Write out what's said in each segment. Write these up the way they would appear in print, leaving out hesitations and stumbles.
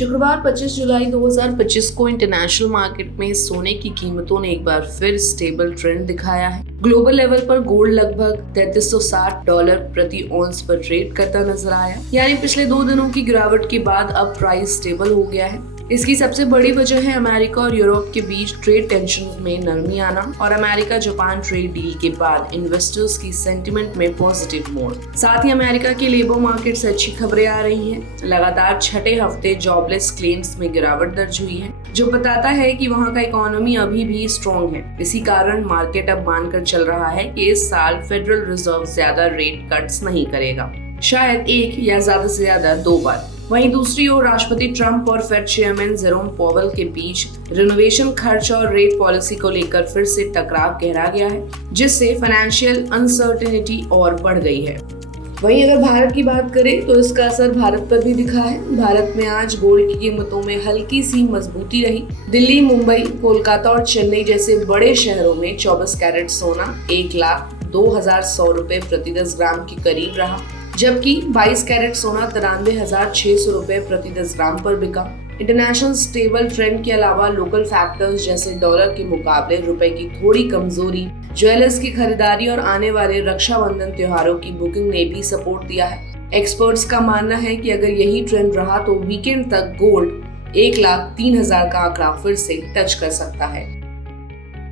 शुक्रवार 25 जुलाई 2025 को international market में सोने की कीमतों ने एक बार फिर स्टेबल ट्रेंड दिखाया है। ग्लोबल लेवल पर गोल्ड लगभग $3360 प्रति औंस पर ट्रेड करता नजर आया, यानी पिछले 2 दिनों की गिरावट के बाद अब प्राइस स्टेबल हो गया है। इसकी सबसे बड़ी वजह है अमेरिका और यूरोप के बीच ट्रेड टेंशन में नरमी आना और अमेरिका जापान ट्रेड डील के बाद इन्वेस्टर्स की सेंटिमेंट में पॉजिटिव मोड़। साथ ही अमेरिका के लेबर मार्केट से अच्छी खबरें आ रही हैं। लगातार छठे हफ्ते जॉबलेस क्लेम्स में गिरावट दर्ज हुई है, जो बताता है कि वहां का इकोनॉमी अभी भी स्ट्रॉन्ग है। इसी कारण मार्केट अब मानकर चल रहा है कि इस साल फेडरल रिजर्व ज्यादा रेट कट्स नहीं करेगा, शायद एक या ज्यादा से ज्यादा 2 बार। वहीं दूसरी ओर राष्ट्रपति ट्रंप और फेड चेयरमैन जेरोम पावेल के बीच रिनोवेशन खर्च और रेट पॉलिसी को लेकर फिर से टकराव गहरा गया है, जिससे फाइनेंशियल अनसर्टेनिटी और बढ़ गई है। वहीं अगर भारत की बात करें तो इसका असर भारत पर भी दिखा है। भारत में आज गोल्ड की कीमतों में हल्की सी मजबूती रही। दिल्ली, मुंबई, कोलकाता और चेन्नई जैसे बड़े शहरों में 24 कैरेट सोना 1,02,100 रुपए प्रति 10 ग्राम के करीब रहा, जबकि 22 कैरेट सोना 93,600 रुपए प्रति 10 ग्राम पर बिका। इंटरनेशनल स्टेबल ट्रेंड के अलावा लोकल फैक्टर्स जैसे डॉलर के मुकाबले रुपए की थोड़ी कमजोरी, ज्वेलर्स की खरीदारी और आने वाले रक्षाबंधन त्योहारों की बुकिंग ने भी सपोर्ट दिया है। एक्सपर्ट्स का मानना है कि अगर यही ट्रेंड रहा तो वीकेंड तक गोल्ड 1,03,000 का आंकड़ा फिर से टच कर सकता है।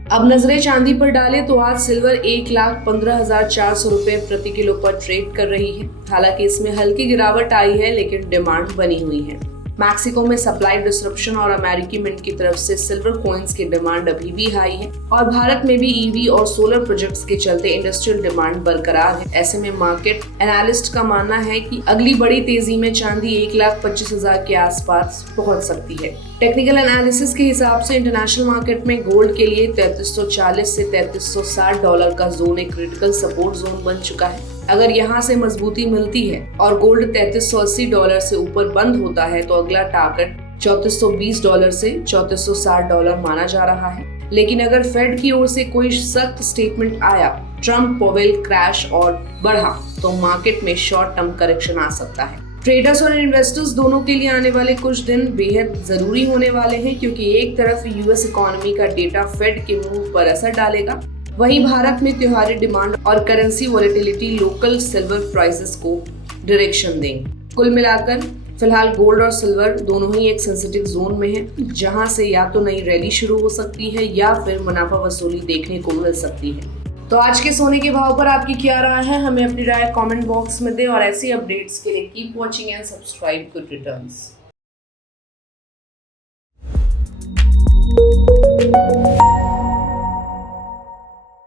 अब नजरें चांदी पर डालें तो आज सिल्वर 1,15,400 रुपए प्रति किलो पर ट्रेड कर रही है। हालांकि इसमें हल्की गिरावट आई है, लेकिन डिमांड बनी हुई है। मैक्सिको में सप्लाई डिसरप्शन और अमेरिकी मिंट की तरफ से सिल्वर कॉइन्स की डिमांड अभी भी हाई है और भारत में भी ईवी और सोलर प्रोजेक्ट्स के चलते इंडस्ट्रियल डिमांड बरकरार है। ऐसे में मार्केट एनालिस्ट का मानना है कि अगली बड़ी तेजी में चांदी 1,25,000 के आसपास पहुंच सकती है। टेक्निकल एनालिसिस के हिसाब से इंटरनेशनल मार्केट में गोल्ड के लिए $3340 से $3360 का जोन एक क्रिटिकल सपोर्ट जोन बन चुका है। अगर यहाँ से मजबूती मिलती है और गोल्ड $3380 से ऊपर बंद होता है तो अगला टारगेट $3420 से $3460 माना जा रहा है। लेकिन अगर फेड की ओर से कोई सख्त स्टेटमेंट आया, ट्रंप पावेल क्रैश और बढ़ा, तो मार्केट में शॉर्ट टर्म करेक्शन आ सकता है। ट्रेडर्स और इन्वेस्टर्स दोनों के लिए आने वाले कुछ दिन बेहद जरूरी होने वाले हैं, क्योंकि एक तरफ यूएस इकोनॉमी का डेटा फेड के मूव पर असर डालेगा, वहीं भारत में त्योहारी डिमांड और currency volatility local silver prices को डायरेक्शन देंगे। कुल मिलाकर फिलहाल गोल्ड और सिल्वर दोनों ही एक सेंसिटिव जोन में है, जहां से या तो नई रैली शुरू हो सकती है या फिर मुनाफा वसूली देखने को मिल सकती है। तो आज के सोने के भाव पर आपकी क्या राय है? हमें अपनी राय कमेंट बॉक्स में दें और ऐसी अपडेट्स के लिए keep watching and subscribe good returns.